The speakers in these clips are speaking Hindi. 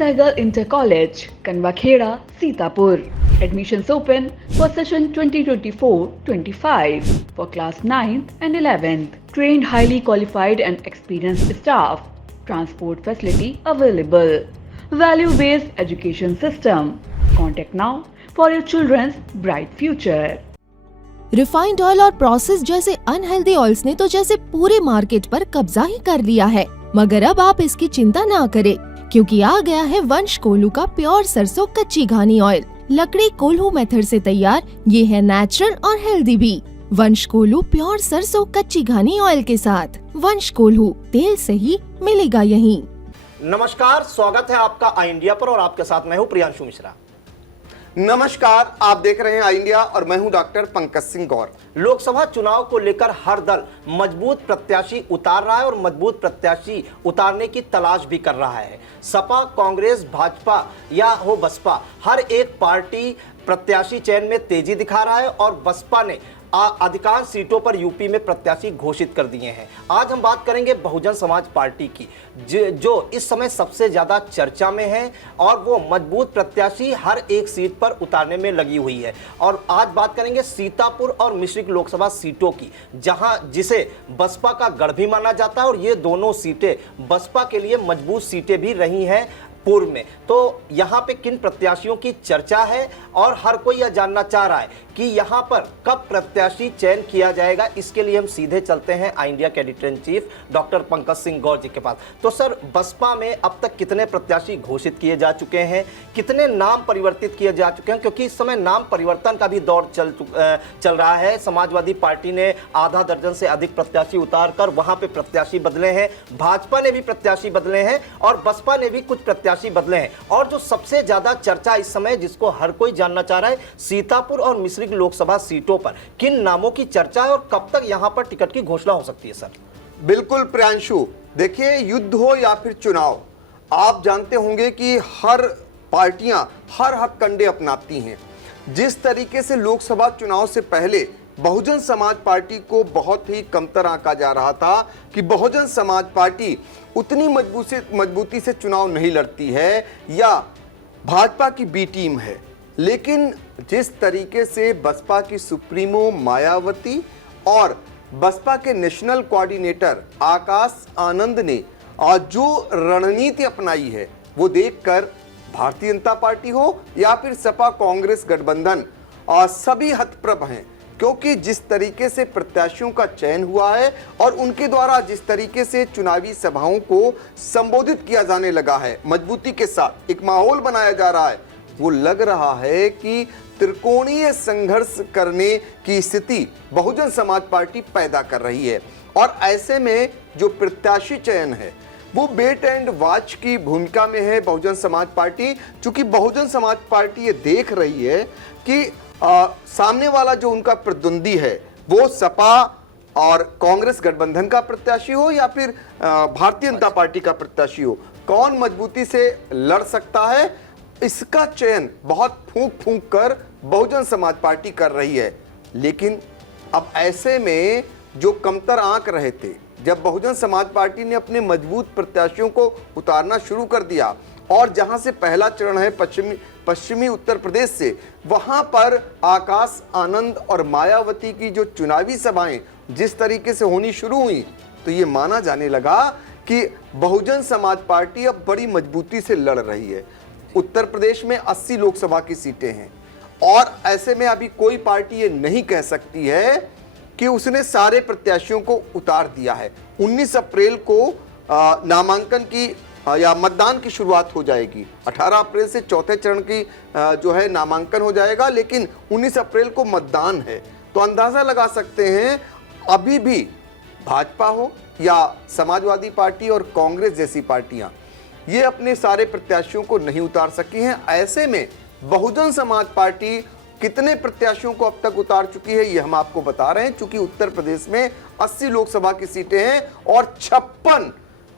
Sehgal Inter College, Kanwakheda, Sitapur. Admissions open for session 2024-25 for class 9th and 11th. Trained, highly qualified and experienced staff. Transport facility available. Value-based education system. Contact now for your children's bright future. Refined oil और प्रोसेस जैसे अनहेल्दी ऑयल्स ने तो जैसे पूरे मार्केट पर कब्जा ही कर लिया है, मगर अब आप इसकी चिंता ना करें, क्योंकि आ गया है वंश कोल्हू का प्योर सरसों कच्ची घानी ऑयल। लकड़ी कोल्हू मेथड से तैयार, ये है नेचुरल और हेल्दी भी। वंश कोल्हू प्योर सरसों कच्ची घानी ऑयल के साथ। वंश कोल्हू, तेल सही मिलेगा यहीं। नमस्कार, स्वागत है आपका आई इंडिया पर और आपके साथ मैं हूं प्रियांशु मिश्रा। नमस्कार, आप देख रहे हैं आई इंडिया और मैं हूं डॉक्टर पंकज सिंह गौर। लोकसभा चुनाव को लेकर हर दल मजबूत प्रत्याशी उतार रहा है और मजबूत प्रत्याशी उतारने की तलाश भी कर रहा है। सपा, कांग्रेस, भाजपा या हो बसपा, हर एक पार्टी प्रत्याशी चयन में तेजी दिखा रहा है और बसपा ने अधिकांश सीटों पर यूपी में प्रत्याशी घोषित कर दिए हैं। आज हम बात करेंगे बहुजन समाज पार्टी की, जो इस समय सबसे ज्यादा चर्चा में है और वो मजबूत प्रत्याशी हर एक सीट पर उतारने में लगी हुई है। और आज बात करेंगे सीतापुर और मिश्रिख लोकसभा सीटों की, जिसे बसपा का गढ़ भी माना जाता है और ये दोनों सीटें बसपा के लिए मजबूत सीटें भी रही हैं पूर्व में। तो यहाँ पे किन प्रत्याशियों की चर्चा है और हर कोई यह जानना चाह रहा है कि यहाँ पर कब प्रत्याशी चयन किया जाएगा। इसके लिए हम सीधे चलते हैं आई इंडिया के editor in chief doctor Pankaj Singh Gaur ji के पास। तो सर, बसपा में अब तक कितने प्रत्याशी घोषित किए जा चुके हैं, कितने नाम परिवर्तित किए जा चुके हैं, क्योंकि इस समय नाम परिवर्तन का भी दौर चल रहा है। समाजवादी पार्टी ने आधा दर्जन से अधिक प्रत्याशी उतार कर वहां पे प्रत्याशी बदले हैं, भाजपा ने भी प्रत्याशी बदले हैं और बसपा ने भी कुछ प्रत्याशी बदले हैं। और जो सबसे ज्यादा चर्चा इस समय, जिसको हर कोई जानना चाह रहा है, सीतापुर और मिश्रिख लोकसभा सीटों पर किन नामों की चर्चा है और कब तक यहां पर टिकट की घोषणा हो सकती है। सर बिल्कुल प्रियांशु, देखिए, युद्ध हो या फिर चुनाव, आप जानते होंगे कि हर पार्टियां हर हथकंडे अपनाती हैं। जिस तरीके से लोकसभा चुनाव से पहले बहुजन समाज पार्टी को बहुत ही कमतर आंका जा रहा था कि बहुजन समाज पार्टी उतनी मजबूती से चुनाव नहीं लड़ती है या भाजपा की बी टीम है, लेकिन जिस तरीके से बसपा की सुप्रीमो मायावती और बसपा के नेशनल कोऑर्डिनेटर आकाश आनंद ने आज जो रणनीति अपनाई है, वो देखकर भारतीय जनता पार्टी हो या फिर सपा कांग्रेस गठबंधन सभी हतप्रभ हैं, क्योंकि जिस तरीके से प्रत्याशियों का चयन हुआ है और उनके द्वारा जिस तरीके से चुनावी सभाओं को संबोधित किया जाने लगा है, मजबूती के साथ एक माहौल बनाया जा रहा है, वो लग रहा है कि त्रिकोणीय संघर्ष करने की स्थिति बहुजन समाज पार्टी पैदा कर रही है। और ऐसे में जो प्रत्याशी चयन है वो वेट एंड वॉच की भूमिका में है बहुजन समाज पार्टी, चूंकि बहुजन समाज पार्टी ये देख रही है कि सामने वाला जो उनका प्रतिद्वंदी है वो सपा और कांग्रेस गठबंधन का प्रत्याशी हो या फिर भारतीय जनता पार्टी का प्रत्याशी हो, कौन मजबूती से लड़ सकता है, इसका चयन बहुत फूंक फूंक कर बहुजन समाज पार्टी कर रही है। लेकिन अब ऐसे में जो कमतर आंक रहे थे, जब बहुजन समाज पार्टी ने अपने मजबूत प्रत्याशियों को उतारना शुरू कर दिया और जहां से पहला चरण है पश्चिमी उत्तर प्रदेश से, वहां पर आकाश आनंद और मायावती की जो चुनावी सभाएं जिस तरीके से होनी शुरू हुई, तो ये माना जाने लगा कि बहुजन समाज पार्टी अब बड़ी मजबूती से लड़ रही है। उत्तर प्रदेश में 80 लोकसभा की सीटें हैं और ऐसे में अभी कोई पार्टी ये नहीं कह सकती है कि उसने सारे प्रत्याशियों को उतार दिया है। 19 अप्रैल को नामांकन की या मतदान की शुरुआत हो जाएगी। 18 अप्रैल से चौथे चरण की जो है नामांकन हो जाएगा, लेकिन 19 अप्रैल को मतदान है। तो अंदाजा लगा सकते हैं अभी भी भाजपा हो या समाजवादी पार्टी और कांग्रेस जैसी पार्टियां ये अपने सारे प्रत्याशियों को नहीं उतार सकी हैं। ऐसे में बहुजन समाज पार्टी कितने प्रत्याशियों को अब तक उतार चुकी है, ये हम आपको बता रहे हैं। चूंकि उत्तर प्रदेश में 80 लोकसभा की सीटें हैं और 56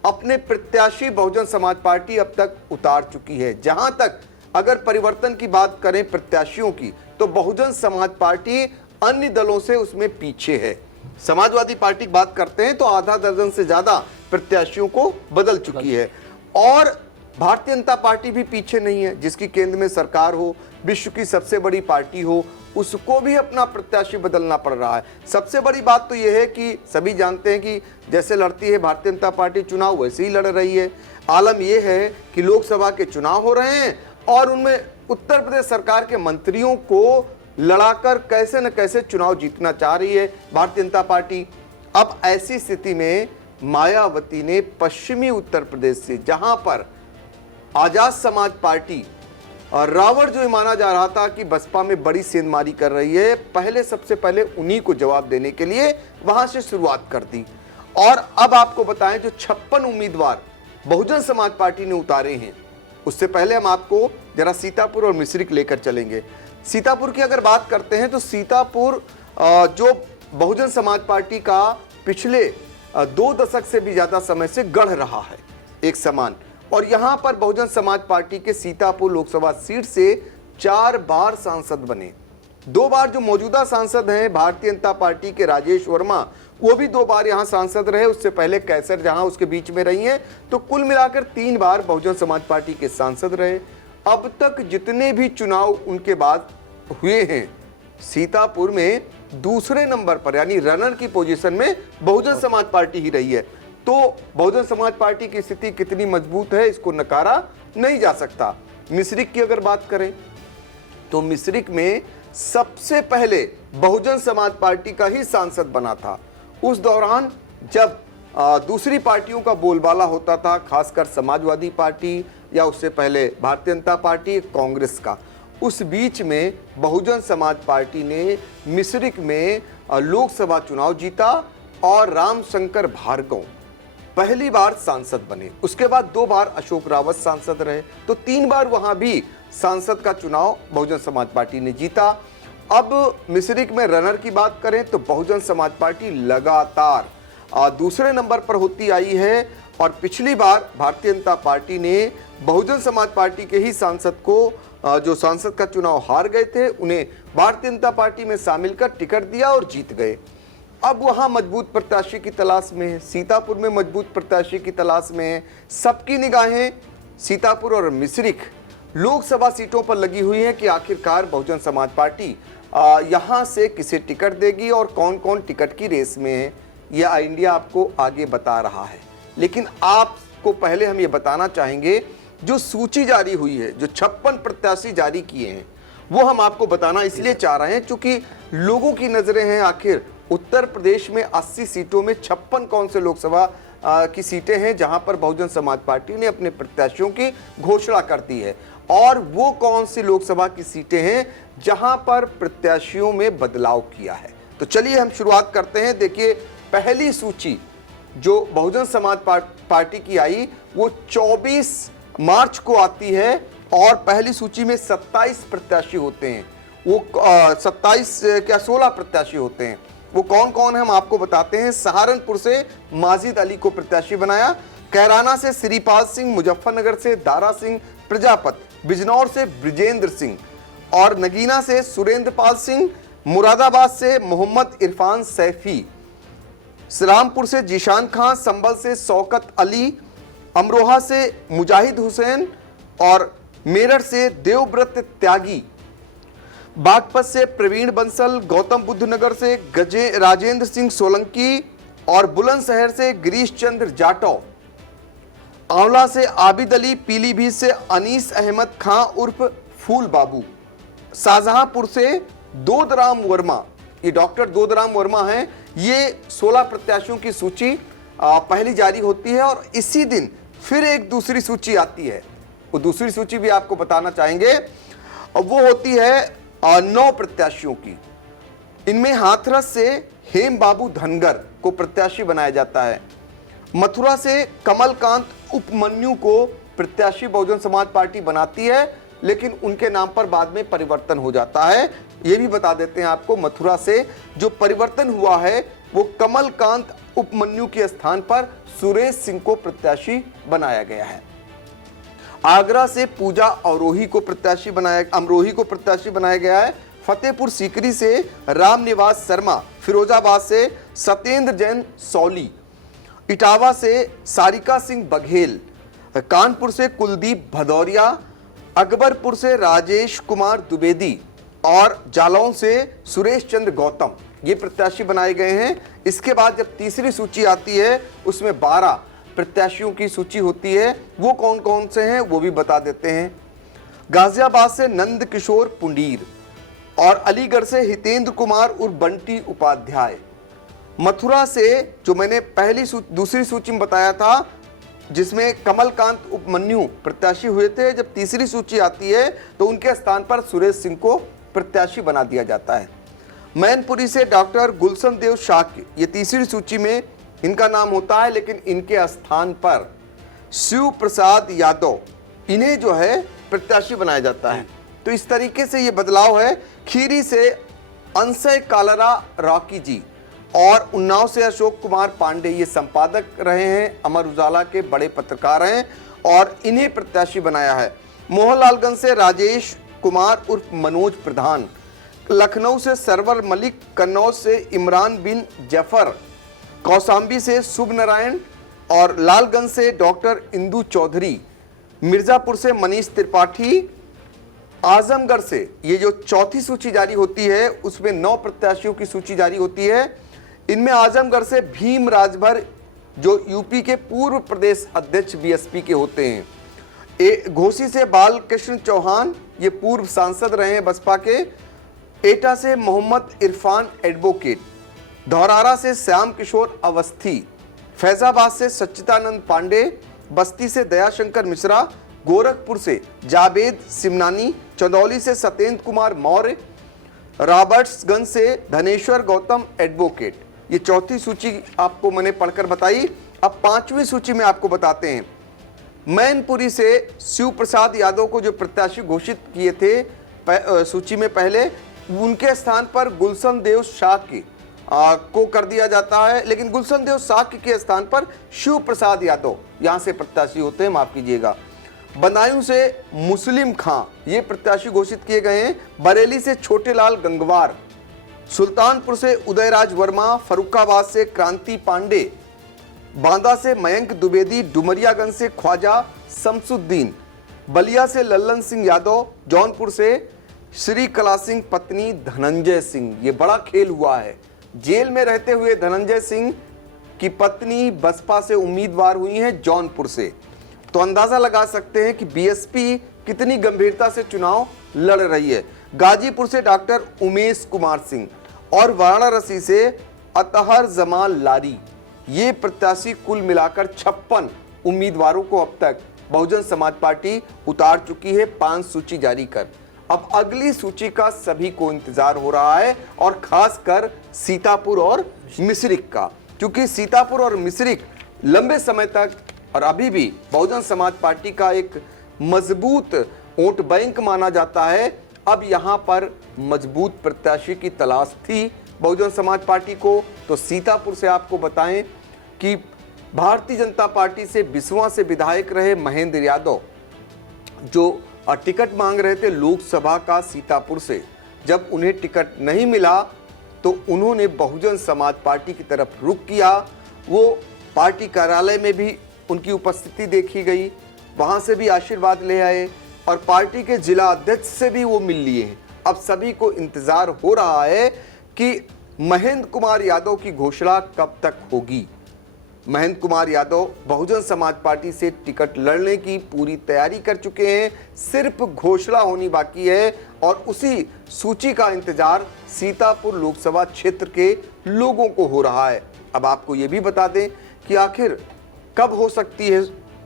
अपने प्रत्याशी बहुजन समाज पार्टी अब तक उतार चुकी है। जहां तक अगर परिवर्तन की बात करें प्रत्याशियों की, तो बहुजन समाज पार्टी अन्य दलों से उसमें पीछे है। समाजवादी पार्टी की बात करते हैं तो आधा दर्जन से ज्यादा प्रत्याशियों को बदल चुकी है। और भारतीय जनता पार्टी भी पीछे नहीं है, जिसकी केंद्र में सरकार हो, विश्व की सबसे बड़ी पार्टी हो, उसको भी अपना प्रत्याशी बदलना पड़ रहा है। सबसे बड़ी बात तो यह है कि सभी जानते हैं कि जैसे लड़ती है भारतीय जनता पार्टी चुनाव, वैसे ही लड़ रही है। आलम यह है कि लोकसभा के चुनाव हो रहे हैं और उनमें उत्तर प्रदेश सरकार के मंत्रियों को लड़ाकर कैसे न कैसे चुनाव जीतना चाह रही है भारतीय जनता पार्टी। अब ऐसी स्थिति में मायावती ने पश्चिमी उत्तर प्रदेश से, जहां पर आजाद समाज पार्टी और रावण जो माना जा रहा था कि बसपा में बड़ी सेंधमारी कर रही है, सबसे पहले उन्हीं को जवाब देने के लिए वहां से शुरुआत कर दी। और अब आपको बताएं, जो 56 उम्मीदवार बहुजन समाज पार्टी ने उतारे हैं, उससे पहले हम आपको जरा सीतापुर और मिश्रिख लेकर चलेंगे। सीतापुर की अगर बात करते हैं तो सीतापुर जो बहुजन समाज पार्टी का पिछले 2 दशक से भी ज्यादा समय से गढ़ रहा है एक समान, और यहां पर बहुजन समाज पार्टी के सीतापुर लोकसभा सीट से 4 बार सांसद बने। 2 बार जो मौजूदा सांसद हैं भारतीय जनता पार्टी के राजेश वर्मा, वो भी 2 बार यहां सांसद रहे, उससे पहले कैसर जहां उसके बीच में रही हैं, तो कुल मिलाकर 3 बार बहुजन समाज पार्टी के सांसद रहे। अब तक जितने भी चुनाव उनके बाद हुए हैं, सीतापुर में दूसरे नंबर पर यानी रनर की पोजीशन में बहुजन समाज पार्टी ही रही है। तो बहुजन समाज पार्टी की स्थिति कितनी मजबूत है, इसको नकारा नहीं जा सकता। मिश्रिख की अगर बात करें तो मिश्रिख में सबसे पहले बहुजन समाज पार्टी का ही सांसद बना था। उस दौरान जब दूसरी पार्टियों का बोलबाला होता था, खासकर समाजवादी पार्टी या उससे पहले भारतीय जनता पार्टी, कांग्रेस का, उस बीच में बहुजन समाज पार्टी ने मिश्रिख में लोकसभा चुनाव जीता और रामशंकर भार्गव पहली बार सांसद बने। उसके बाद 2 बार अशोक रावत सांसद रहे, तो 3 बार वहां भी सांसद का चुनाव बहुजन समाज पार्टी ने जीता। अब मिश्रिख में रनर की बात करें तो बहुजन समाज पार्टी लगातार दूसरे नंबर पर होती आई है, और पिछली बार भारतीय जनता पार्टी ने बहुजन समाज पार्टी के ही सांसद को, जो सांसद का चुनाव हार गए थे, उन्हें भारतीय जनता पार्टी में शामिल कर टिकट दिया और जीत गए। अब वहां मजबूत प्रत्याशी की तलाश में है, सीतापुर में मजबूत प्रत्याशी की तलाश में है। सबकी निगाहें सीतापुर और मिश्रिख लोकसभा सीटों पर लगी हुई है कि आखिरकार बहुजन समाज पार्टी यहां से किसे टिकट देगी और कौन कौन टिकट की रेस में है। यह इंडिया आपको आगे बता रहा है, लेकिन आपको पहले हम ये बताना चाहेंगे, जो सूची जारी हुई है, जो 56 प्रत्याशी जारी किए हैं, वो हम आपको बताना इसलिए चाह रहे हैं क्योंकि लोगों की नजरें हैं आखिर उत्तर प्रदेश में 80 सीटों में 56 कौन से लोकसभा की सीटें हैं जहां पर बहुजन समाज पार्टी ने अपने प्रत्याशियों की घोषणा कर दी है, और वो कौन सी लोकसभा की सीटें हैं जहां पर प्रत्याशियों में बदलाव किया है। तो चलिए हम शुरुआत करते हैं। देखिए, पहली सूची जो बहुजन समाज पार्टी की आई वो 24 मार्च को आती है, और पहली सूची में 27 प्रत्याशी होते हैं। वो 16 प्रत्याशी होते हैं। वो कौन कौन है हम आपको बताते हैं। सहारनपुर से माजिद अली को प्रत्याशी बनाया, कैराना से श्रीपाल सिंह, मुजफ्फरनगर से दारा सिंह प्रजापत, बिजनौर से ब्रिजेंद्र सिंह, और नगीना से सुरेंद्र पाल सिंह, मुरादाबाद से मोहम्मद इरफान सैफी, रामपुर से जीशान खां, संभल से शौकत अली, अमरोहा से मुजाहिद हुसैन, और मेरठ से देवव्रत त्यागी, बागपत से प्रवीण बंसल, गौतम बुद्ध नगर से राजेंद्र सिंह सोलंकी, और बुलंदशहर से गिरीश चंद्र जाटव, आंवला से आबिद अली, पीलीभीत से अनीस अहमद खां उर्फ फूल बाबू, शाहजहांपुर से दोदराम वर्मा, ये डॉक्टर दोदराम वर्मा हैं। ये 16 प्रत्याशियों की सूची पहली जारी होती है, और इसी दिन फिर एक दूसरी सूची आती है। वो दूसरी सूची भी आपको बताना चाहेंगे, वो होती है 9 प्रत्याशियों की। इनमें हाथरस से हेम बाबू धनगर को प्रत्याशी बनाया जाता है, मथुरा से कमलकांत उपमन्यु को प्रत्याशी बहुजन समाज पार्टी बनाती है, लेकिन उनके नाम पर बाद में परिवर्तन हो जाता है। ये भी बता देते हैं आपको, मथुरा से जो परिवर्तन हुआ है वो कमलकांत उपमन्यु के स्थान पर सुरेश सिंह को प्रत्याशी बनाया गया है। आगरा से पूजा अमरोही को प्रत्याशी बनाया गया है। फतेहपुर सीकरी से रामनिवास शर्मा, फिरोजाबाद से सत्येंद्र जैन सौली, इटावा से सारिका सिंह बघेल, कानपुर से कुलदीप भदौरिया, अकबरपुर से राजेश कुमार द्विवेदी और जालौन से सुरेश चंद्र गौतम ये प्रत्याशी बनाए गए हैं। इसके बाद जब तीसरी सूची आती है उसमें 12 प्रत्याशियों की सूची होती है। वो कौन कौन से हैं वो भी बता देते हैं। गाजियाबाद से नंद किशोर पुंडीर और अलीगढ़ से हितेंद्र कुमार उर्फ बंटी उपाध्याय। मथुरा से जो मैंने दूसरी सूची में बताया था जिसमें कमलकांत उपमन्यु प्रत्याशी हुए थे, जब तीसरी सूची आती है तो उनके स्थान पर सुरेश सिंह को प्रत्याशी बना दिया जाता है। मैनपुरी से डॉक्टर गुलशन देव शाक्य, ये तीसरी सूची में इनका नाम होता है, लेकिन इनके स्थान पर शिव प्रसाद यादव इन्हें जो है प्रत्याशी बनाया जाता है। तो इस तरीके से ये बदलाव है। खीरी से अंशय कालरा रॉकी जी और उन्नाव से अशोक कुमार पांडे ये संपादक रहे हैं, अमर उजाला के बड़े पत्रकार हैं और इन्हें प्रत्याशी बनाया है। मोहनलालगंज से राजेश कुमार उर्फ मनोज प्रधान, लखनऊ से सरवर मलिक, कन्नौज से इमरान बिन जफर, कौसाम्बी से शुभ नारायण और लालगंज से डॉक्टर इंदु चौधरी, मिर्जापुर से मनीष त्रिपाठी, आजमगढ़ से ये जो चौथी सूची जारी होती है उसमें 9 प्रत्याशियों की सूची जारी होती है। इनमें आजमगढ़ से भीम राजभर जो यूपी के पूर्व प्रदेश अध्यक्ष बीएसपी के होते हैं। घोसी से बालकृष्ण चौहान, ये पूर्व सांसद रहे हैं बसपा के। एटा से मोहम्मद इरफान एडवोकेट, धौरारा से श्याम किशोर अवस्थी, फैजाबाद से सच्चिदानंद पांडे, बस्ती से दयाशंकर मिश्रा, गोरखपुर से जावेद सिमनानी, चंदौली से सत्येंद्र कुमार मौर्य, रॉबर्ट्सगंज से धनेश्वर गौतम एडवोकेट। ये चौथी सूची आपको मैंने पढ़कर बताई। अब 5वीं सूची में आपको बताते हैं। मैनपुरी से शिव प्रसाद यादव को जो प्रत्याशी घोषित किए थे सूची में पहले, उनके स्थान पर गुलशन देव शाक्य को कर दिया जाता है, लेकिन गुलशन देव शाक्य के स्थान पर शिव प्रसाद यादव यहां से प्रत्याशी होते हैं, माफ कीजिएगा। बदायूं से मुस्लिम खां ये प्रत्याशी घोषित किए गए हैं। बरेली से छोटेलाल गंगवार, सुल्तानपुर से उदयराज वर्मा, फरुखाबाद से क्रांति पांडे, बांदा से मयंक द्विवेदी, डुमरियागंज से ख्वाजा शमसुद्दीन, बलिया से लल्लन सिंह यादव, जौनपुर से श्री कला सिंह पत्नी धनंजय सिंह। ये बड़ा खेल हुआ है। जेल में रहते हुए धनंजय सिंह की पत्नी बसपा से उम्मीदवार हुई हैं जौनपुर से। तो अंदाजा लगा सकते हैं कि बीएसपी कितनी गंभीरता से चुनाव लड़ रही है। गाजीपुर से डॉक्टर उमेश कुमार सिंह और वाराणसी से अतहर जमाल लारी, ये प्रत्याशी कुल मिलाकर 56 उम्मीदवारों को अब तक बहुजन समाज पार्टी उतार चुकी है 5 सूची जारी कर। अब अगली सूची का सभी को इंतजार हो रहा है और खासकर सीतापुर और मिश्रिक का, क्योंकि सीतापुर और मिश्रिक लंबे समय तक और अभी भी बहुजन समाज पार्टी का एक मजबूत वोट बैंक माना जाता है। अब यहां पर मजबूत प्रत्याशी की तलाश थी बहुजन समाज पार्टी को। तो सीतापुर से आपको बताएं कि भारतीय जनता पार्टी से बिस्वा से विधायक रहे महेंद्र यादव जो टिकट मांग रहे थे लोकसभा का सीतापुर से, जब उन्हें टिकट नहीं मिला तो उन्होंने बहुजन समाज पार्टी की तरफ रुख किया। वो पार्टी कार्यालय में भी उनकी उपस्थिति देखी गई, वहां से भी आशीर्वाद ले आए और पार्टी के जिला अध्यक्ष से भी वो मिल लिए हैं। अब सभी को इंतजार हो रहा है कि महेंद्र कुमार यादव की घोषणा कब तक होगी। महेंद्र कुमार यादव बहुजन समाज पार्टी से टिकट लड़ने की पूरी तैयारी कर चुके हैं, सिर्फ घोषणा होनी बाकी है और उसी सूची का इंतजार सीतापुर लोकसभा क्षेत्र के लोगों को हो रहा है। अब आपको ये भी बता दें कि आखिर कब हो सकती है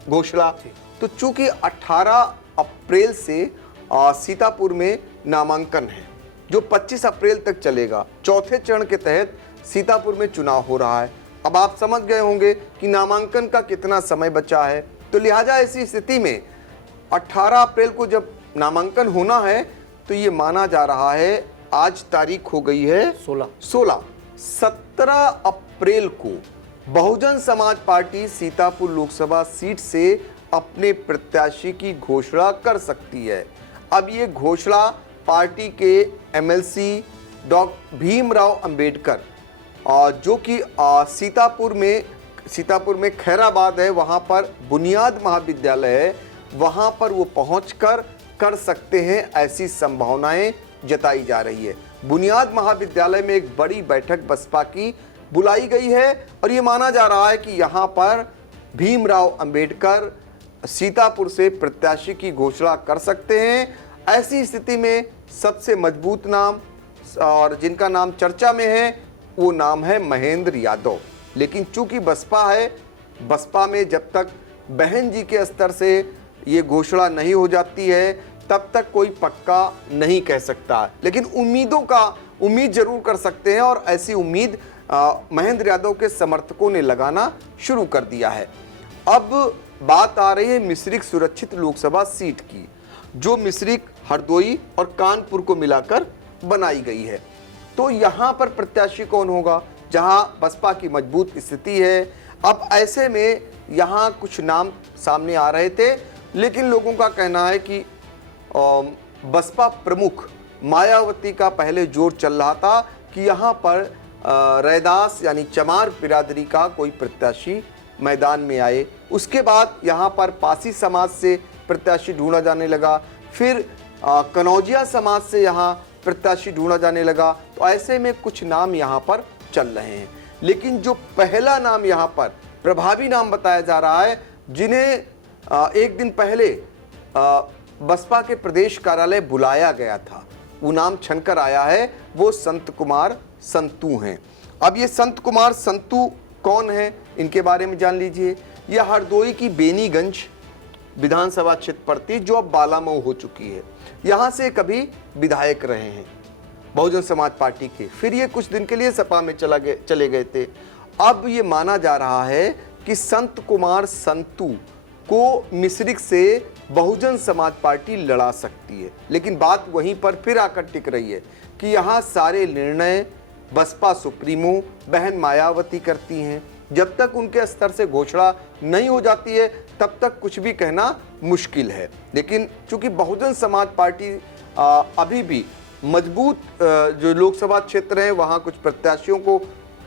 घोषणा। तो चूंकि 18 अप्रैल से सीतापुर में नामांकन है जो 25 अप्रैल तक चलेगा। चौथे चरण के तहत सीतापुर में चुनाव हो रहा है। अब आप समझ गए होंगे कि नामांकन का कितना समय बचा है। तो लिहाजा ऐसी स्थिति में 18 अप्रैल को जब नामांकन होना है तो ये माना जा रहा है, आज तारीख हो गई है 17 अप्रैल को बहुजन समाज पार्टी सीतापुर लोकसभा सीट से अपने प्रत्याशी की घोषणा कर सकती है। अब ये घोषणा पार्टी के एमएलसी डॉक्टर भीमराव अंबेडकर जो कि सीतापुर में सीतापुर में खैराबाद है, वहां पर बुनियाद महाविद्यालय है, वहां पर वो पहुंचकर कर सकते हैं, ऐसी संभावनाएं जताई जा रही है। बुनियाद महाविद्यालय में एक बड़ी बैठक बसपा की बुलाई गई है और ये माना जा रहा है कि यहां पर भीमराव अंबेडकर सीतापुर से प्रत्याशी की घोषणा कर सकते हैं। ऐसी स्थिति में सबसे मजबूत नाम और जिनका नाम चर्चा में है वो नाम है महेंद्र यादव। लेकिन चूंकि बसपा है, बसपा में जब तक बहन जी के स्तर से ये घोषणा नहीं हो जाती है तब तक कोई पक्का नहीं कह सकता, लेकिन उम्मीद जरूर कर सकते हैं और ऐसी उम्मीद महेंद्र यादव के समर्थकों ने लगाना शुरू कर दिया है। अब बात आ रही है मिश्रिक सुरक्षित लोकसभा सीट की, जो मिश्रिक, हरदोई और कानपुर को मिलाकर बनाई गई है। तो यहाँ पर प्रत्याशी कौन होगा, जहाँ बसपा की मजबूत स्थिति है। अब ऐसे में यहाँ कुछ नाम सामने आ रहे थे, लेकिन लोगों का कहना है कि बसपा प्रमुख मायावती का पहले जोर चल रहा था कि यहाँ पर रैदास यानी चमार बिरादरी का कोई प्रत्याशी मैदान में आए। उसके बाद यहाँ पर पासी समाज से प्रत्याशी ढूंढा जाने लगा, फिर कनौजिया समाज से यहाँ प्रत्याशी ढूंढा जाने लगा। तो ऐसे में कुछ नाम यहाँ पर चल रहे हैं, लेकिन जो पहला नाम यहाँ पर प्रभावी नाम बताया जा रहा है, जिन्हें एक दिन पहले बसपा के प्रदेश कार्यालय बुलाया गया था, वो नाम छनकर आया है, वो संत कुमार संतू हैं। अब ये संत कुमार संतू कौन है, इनके बारे में जान लीजिए। यह हरदोई की बेनीगंज विधानसभा क्षेत्र पड़ती, जो अब बालामऊ हो चुकी है। यहाँ से कभी विधायक रहे हैं बहुजन समाज पार्टी के, फिर ये कुछ दिन के लिए सपा में चले गए थे। अब ये माना जा रहा है कि संत कुमार संतू को मिश्रिक से बहुजन समाज पार्टी लड़ा सकती है, लेकिन बात वहीं पर फिर आकर टिक रही है कि यहाँ सारे निर्णय बसपा सुप्रीमो बहन मायावती करती हैं। जब तक उनके स्तर से घोषणा नहीं हो जाती है तब तक कुछ भी कहना मुश्किल है। लेकिन चूंकि बहुजन समाज पार्टी अभी भी मजबूत जो लोकसभा क्षेत्र है वहाँ कुछ प्रत्याशियों को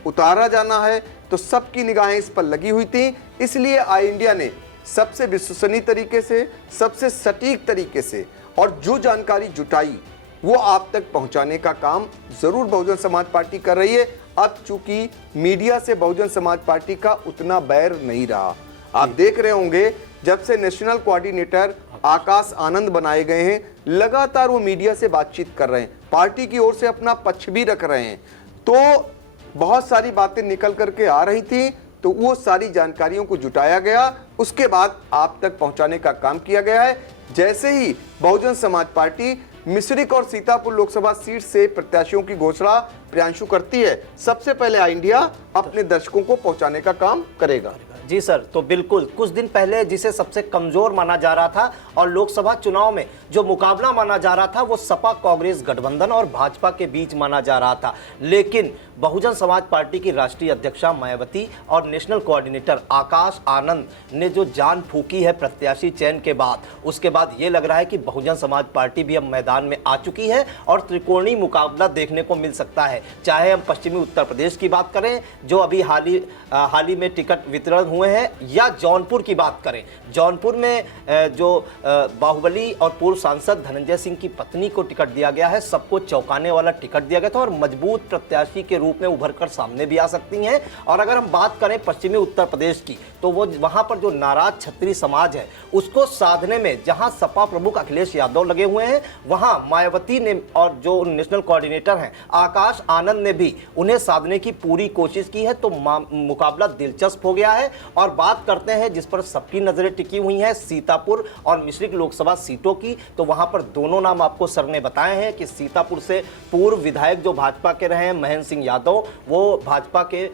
उतारा जाना है, तो सबकी निगाहें इस पर लगी हुई थी। इसलिए आई इंडिया ने सबसे विश्वसनीय तरीके से, सबसे सटीक तरीके से और जो जानकारी जुटाई वो आप तक पहुंचाने का काम जरूर बहुजन समाज पार्टी कर रही है। अब चूंकि मीडिया से बहुजन समाज पार्टी का उतना बैर नहीं रहा, आप देख रहे होंगे जब से नेशनल कोऑर्डिनेटर आकाश आनंद बनाए गए हैं, लगातार वो मीडिया से बातचीत कर रहे हैं, पार्टी की ओर से अपना पक्ष भी रख रहे हैं। तो बहुत सारी बातें निकल करके आ रही थी, तो वो सारी जानकारियों को जुटाया गया, उसके बाद आप तक पहुंचाने का काम किया गया है। जैसे ही बहुजन समाज पार्टी मिश्रिक और सीतापुर लोकसभा सीट से प्रत्याशियों की घोषणा प्रियांशु करती है, सबसे पहले आई इंडिया अपने दर्शकों को पहुंचाने का काम करेगा। जी सर, तो बिल्कुल कुछ दिन पहले जिसे सबसे कमजोर माना जा रहा था और लोकसभा चुनाव में जो मुकाबला माना जा रहा था वो सपा कांग्रेस गठबंधन और भाजपा के बीच माना जा रहा था, लेकिन बहुजन समाज पार्टी की राष्ट्रीय अध्यक्षा मायावती और नेशनल कोऑर्डिनेटर आकाश आनंद ने जो जान फूकी है प्रत्याशी चयन के बाद, उसके बाद ये लग रहा है कि बहुजन समाज पार्टी भी अब मैदान में आ चुकी है और त्रिकोणीय मुकाबला देखने को मिल सकता है। चाहे हम पश्चिमी उत्तर प्रदेश की बात करें जो अभी हाल ही में टिकट वितरण हुए हैं, या जौनपुर की बात करें, जौनपुर में जो बाहुबली और पूर्व सांसद धनंजय सिंह की पत्नी को टिकट दिया गया है, सबको चौंकाने वाला टिकट दिया गया था और मजबूत प्रत्याशी के रूप में उभर कर सामने भी आ सकती हैं। और अगर हम बात करें पश्चिमी उत्तर प्रदेश की, तो वो वहां पर जो नाराज छत्री समाज है उसको साधने में जहां सपा प्रमुख अखिलेश यादव लगे हुए हैं, वहां मायावती ने और जो नेशनल कोऑर्डिनेटर हैं आकाश आनंद ने भी उन्हें साधने की पूरी कोशिश की है। तो मुकाबला दिलचस्प हो गया है। और बात करते हैं जिस पर सबकी नजरें टिकी हुई हैं, सीतापुर और मिश्रिक लोकसभा सीटों की, तो वहां पर दोनों नाम आपको सर ने बताए हैं कि सीतापुर से पूर्व विधायक जो भाजपा के रहे हैं महेंद्र सिंह यादव, वो भाजपा के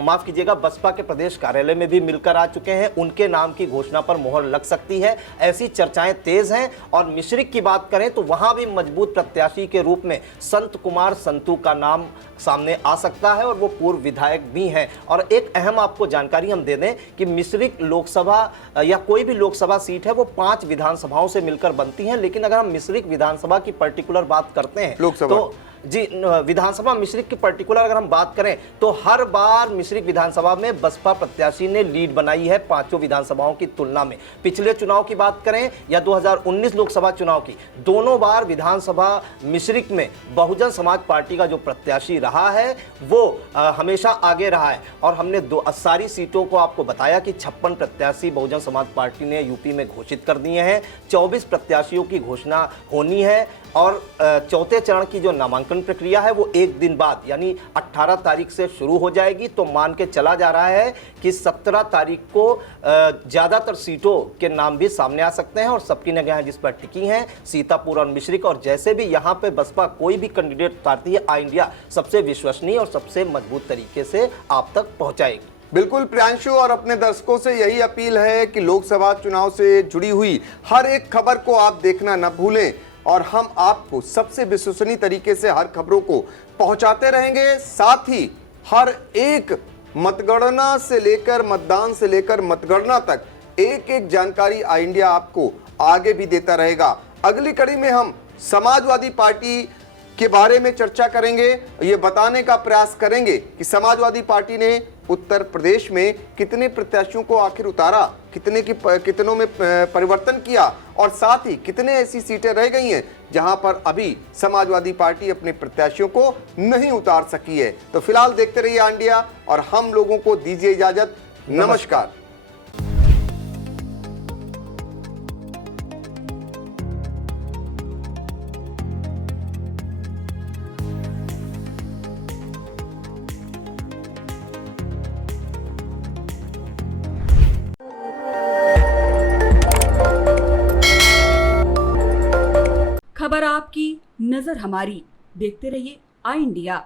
माफ कीजिएगा बसपा के प्रदेश कार्यालय में भी मिलकर आ चुके हैं, उनके नाम की घोषणा पर मोहर लग सकती है, ऐसी चर्चाएं तेज हैं। और मिश्रिक की बात करें तो वहां भी मजबूत प्रत्याशी के रूप में संत कुमार संतू का नाम सामने आ सकता है और वो पूर्व विधायक भी हैं। और एक अहम आपको जानकारी हम दे दें कि मिश्रिक लोकसभा या कोई भी लोकसभा सीट है वो 5 विधानसभाओं से मिलकर बनती है, लेकिन अगर हम मिश्रिक विधानसभा की पर्टिकुलर बात करते हैं तो जी विधानसभा मिश्रिक की पर्टिकुलर अगर हम बात करें तो हर बार मिश्रिक विधानसभा में बसपा प्रत्याशी ने लीड बनाई है पांचों विधानसभाओं की तुलना में। पिछले चुनाव की बात करें या 2019 लोकसभा चुनाव की, दोनों बार विधानसभा मिश्रिक में बहुजन समाज पार्टी का जो प्रत्याशी रहा है वो हमेशा आगे रहा है। और हमने सारी सीटों को आपको बताया कि 56 प्रत्याशी बहुजन समाज पार्टी ने यूपी में घोषित कर दिए हैं। 24 प्रत्याशियों की घोषणा होनी है और चौथे चरण की जो नामांकन प्रक्रिया है वो एक दिन बाद यानी 18 तारीख से शुरू हो जाएगी। तो मान के चला जा रहा है कि 17 तारीख को ज़्यादातर सीटों के नाम भी सामने आ सकते हैं और सबकी निगाहें जिस पर टिकी हैं सीतापुर और मिश्रिक। और जैसे भी यहाँ पे बसपा कोई भी कैंडिडेट उतारती है, आई इंडिया सबसे विश्वसनीय और सबसे मजबूत तरीके से आप तक पहुँचाएगी। बिल्कुल प्रियांशु, और अपने दर्शकों से यही अपील है कि लोकसभा चुनाव से जुड़ी हुई हर एक खबर को आप देखना न भूलें और हम आपको सबसे विश्वसनीय तरीके से हर खबरों को पहुंचाते रहेंगे। साथ ही हर एक मतगणना से लेकर मतदान से लेकर मतगणना तक एक एक जानकारी आई इंडिया आपको आगे भी देता रहेगा। अगली कड़ी में हम समाजवादी पार्टी के बारे में चर्चा करेंगे, ये बताने का प्रयास करेंगे कि समाजवादी पार्टी ने उत्तर प्रदेश में कितने प्रत्याशियों को आखिर उतारा, कितनों में परिवर्तन किया और साथ ही कितने ऐसी सीटें रह गई हैं जहां पर अभी समाजवादी पार्टी अपने प्रत्याशियों को नहीं उतार सकी है। तो फिलहाल देखते रहिए इंडिया और हम लोगों को दीजिए इजाजत। नमस्कार। खबर आपकी, नजर हमारी। देखते रहिए आई इंडिया।